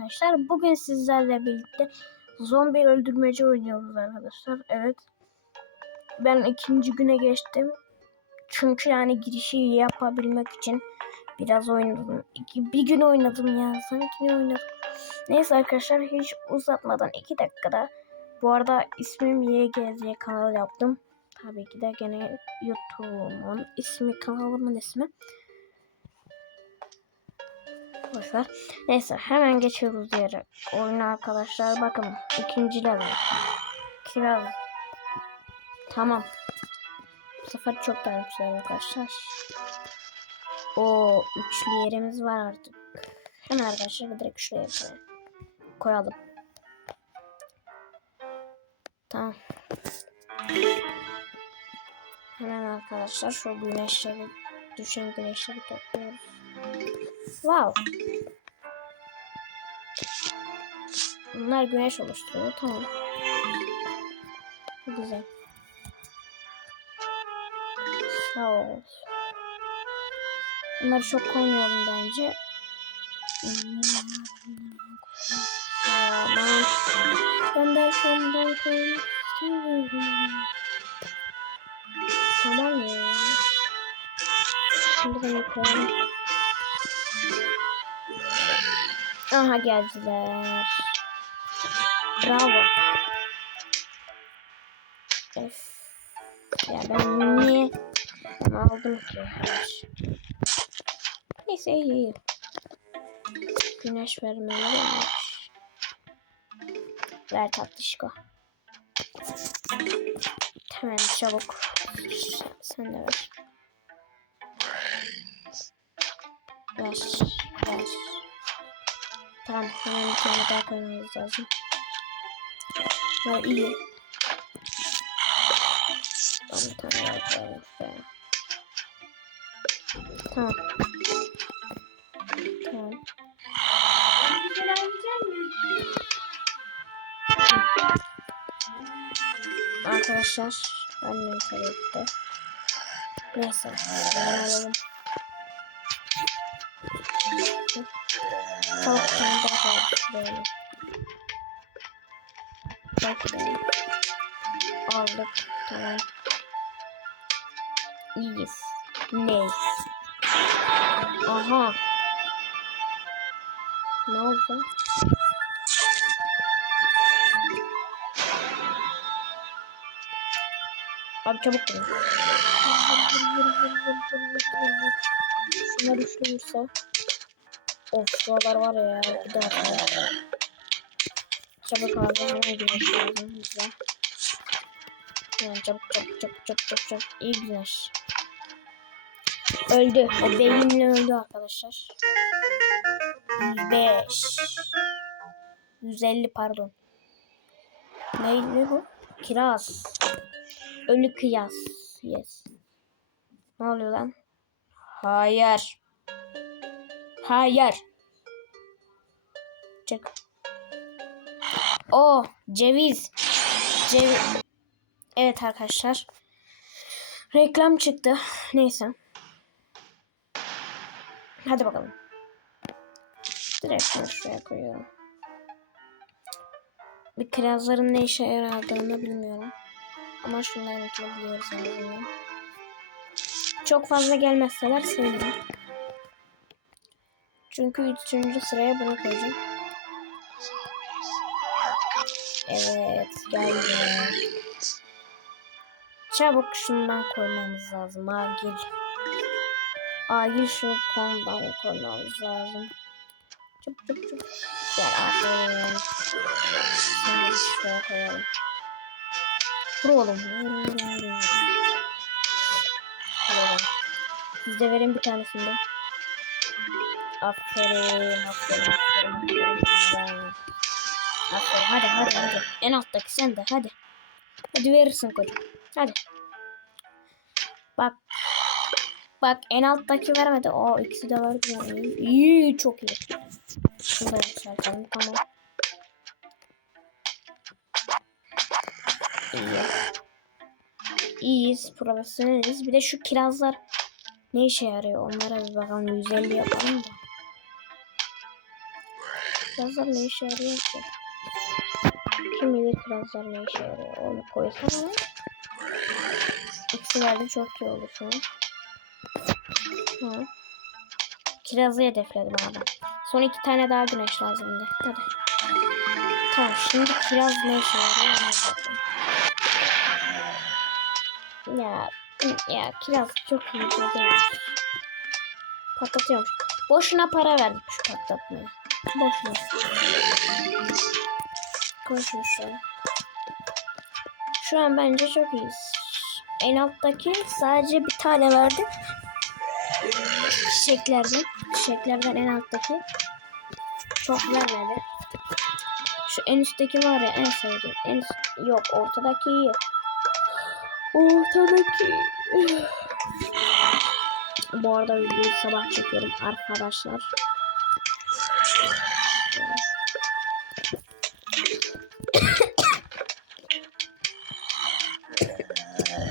arkadaşlar. Bugün sizlerle birlikte zombi öldürmece oynuyoruz arkadaşlar. Evet. Ben ikinci güne geçtim. Çünkü yani girişi yapabilmek için biraz oynadım. İki, bir gün oynadım ya. Sanki ne oynadım. Neyse arkadaşlar hiç uzatmadan iki dakikada. Bu arada ismim YGZ kanal yaptım. Tabii ki de gene YouTube'un ismi kanalımın ismi. Boşver. Neyse hemen geçiyoruz diğer oyuna arkadaşlar. Bakın ikinci level. Kiraz. Tamam. Bu sefer çok daha güzel arkadaşlar. O üçlü yerimiz var artık. Hemen arkadaşlar direkt şuraya koyalım. Tamam. Hemen arkadaşlar şu güneşleri düşen güneşleri topluyoruz. Wow. Bunlar güneş oluşturuyor. Tamam. Güzel. Sağ ol. Bunları çok koymayalım bence. Tamam. Tamam ya. Şimdi koyalım. Aha geldiler. Bravo. Öf. Ya ben niye aldım ki? Neyse iyi. Güneş vermeli. Ver tatlışko. Hemen çabuk. Sen de ver. Ver. Ver. Tamam hemen bir tane daha koymamız lazım. Ha iyi. Tamam koyalım be. Tamam. Tamam. Arkadaşlar annem ki. Neyse. Bunu alalım. Daha koyalım. Böyle. Bekleyin. Aldık. Tamam. İyiyiz. Nice. Aha. Ne oldu? Abi çabuk vurun. Şunlar üçlü vursa. Of şuralar var ya. Bir sonra. Çabuk abi hemen güneş lazım bize. Yani çabuk çabuk çabuk çabuk çabuk çabuk. İyi güneş. Öldü. O beyinle öldü arkadaşlar. 105. 150 pardon. Neydi bu? Kiraz. Ölü kıyas. Yes. Ne oluyor lan? Hayır. Hayır. Çık. O ceviz. Ceviz. Evet arkadaşlar. Reklam çıktı. Neyse. Hadi bakalım. Direkt şunu şuraya koyuyorum. Bir kirazların ne işe yaradığını bilmiyorum. Ama şunların biliyoruz. Çok fazla gelmezseler sevinirim. Çünkü üçüncü sıraya bunu koyacağım. Evet geldi. Çabuk şundan koymamız lazım. Agil. Agil şu konudan koymamız lazım. Çabuk çabuk çabuk. Gel aferin. Şimdi şuraya koyalım. Vur oğlum. Vur, oğlum. Siz de verin bir tanesinden. Aferin, aferin, aferin, aferin. Hadi, hadi, hadi. En alttaki sen de, hadi. Hadi verirsin kocam. Hadi. Bak. Bak en alttaki vermedi. O ikisi de verdi. Yani. İyi, çok iyi. Şunu da yükseltelim, tamam. İyi. İyiyiz, profesyoneliz. Bir de şu kirazlar ne işe yarıyor? Onlara bir bakalım. 150 yapalım da. Kirazlar ne işe yarıyor ki? Kim bilir kirazlar ne işe yarıyor. Onu koysana. İkisiler de çok iyi olur şu an. Hı. Kirazı hedefledim abi. Son iki tane daha güneş lazımdı. Hadi. Tamam şimdi kiraz ne işe yarıyor? Ya, ya kiraz çok iyi şey değil. Patlatıyormuş. Boşuna para verdik şu patlatmaya. Boşuna. Koşun şöyle. Şu an bence çok iyiyiz. En alttaki sadece bir tane verdi. Çiçeklerden. Çiçeklerden en alttaki. Çok vermedi. Şu en üstteki var ya en sevdiğim. En üst... Yok ortadaki iyi. Ortadaki. Bu arada videoyu sabah çekiyorum arkadaşlar.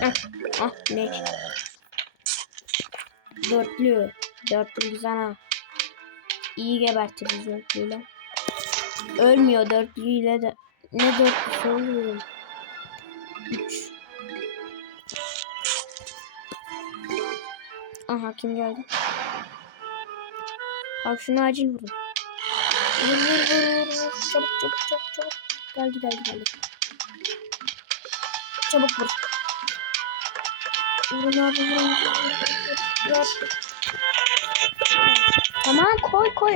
Ah, ah ne? Dörtlü. Dörtlü güzel ha. İyi gebertiriz dörtlüyle. Ölmüyor dörtlüyle de. Ne dörtlüsü oluyor? Üç. Aha kim geldi? Bak şunu acil vurun. Vur vur vur vur. Çabuk çabuk çabuk çabuk. Geldi geldi geldi. Çabuk vur. Vurun abi vurun. vurun, vurun, vurun. Vur. Tamam koy koy.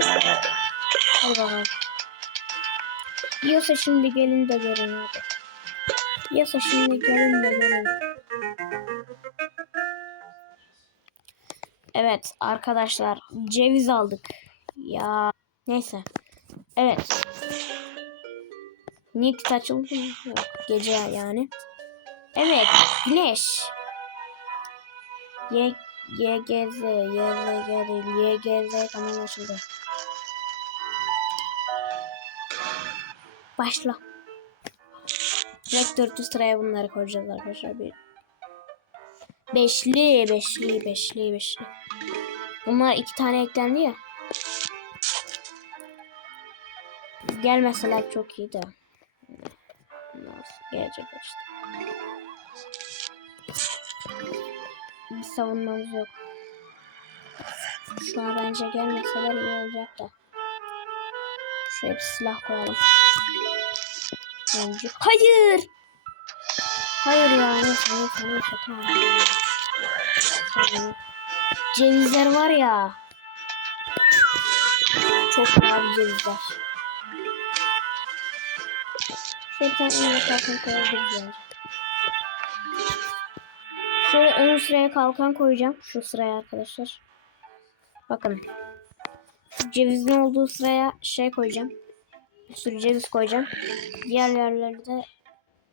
Hadi bakalım. Yiyorsa şimdi gelin de görün abi. Yiyorsa şimdi gelin de görün. Evet arkadaşlar ceviz aldık. Ya neyse. Evet. Nick açıldı mı? Gece yani. Evet. Güneş. Y YGZ YZG değil YGZ kanal açıldı. Başla. Direkt 400 sıraya bunları koyacağız arkadaşlar. Bir Beşli, beşli, beşli, beşli. Bunlar iki tane eklendi ya. Gelmeseler çok iyi de. Nasıl gelecek işte. Bir savunmamız yok. Şu an bence gelmeseler iyi olacak da. Şöyle bir silah koyalım. Bence. Hayır! Hayır ya neyse neyse neyse tamam. Tamam. Cevizler var ya. Çok güzel cevizler. Şöyle bir kalkan koyabiliriz bence. Şöyle ön sıraya kalkan koyacağım. Şu sıraya arkadaşlar. Bakın. Cevizin olduğu sıraya şey koyacağım. Bir sürü ceviz koyacağım. Diğer yerlerde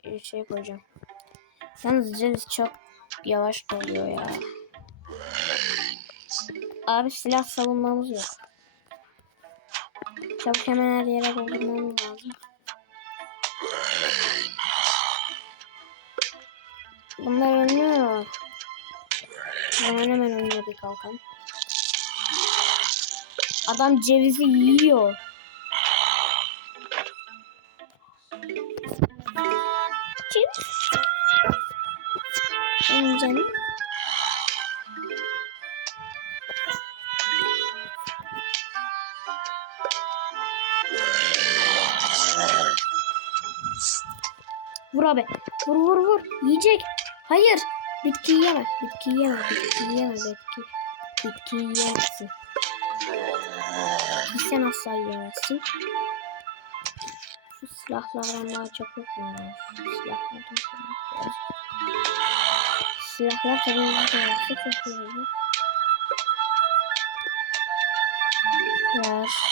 de şey koyacağım. Yalnız ceviz çok yavaş doluyor ya. Abi silah savunmamız yok. Çabuk hemen her yere doldurmamız lazım. Bunlar ölmüyor. Ben hemen önüne bir kalkan. Adam cevizi yiyor. Ceviz. Benim canım. Vur abi. Vur vur vur. Yiyecek. Hayır. Bitki yeme. Bitki yeme. Bitki yeme. Bitki. Bitki yemezsin. Sen asla yiyemezsin. Şu silahlardan daha çok? Şu Silahlardan çok. Silahlar tabii ki çok oldu. Ver.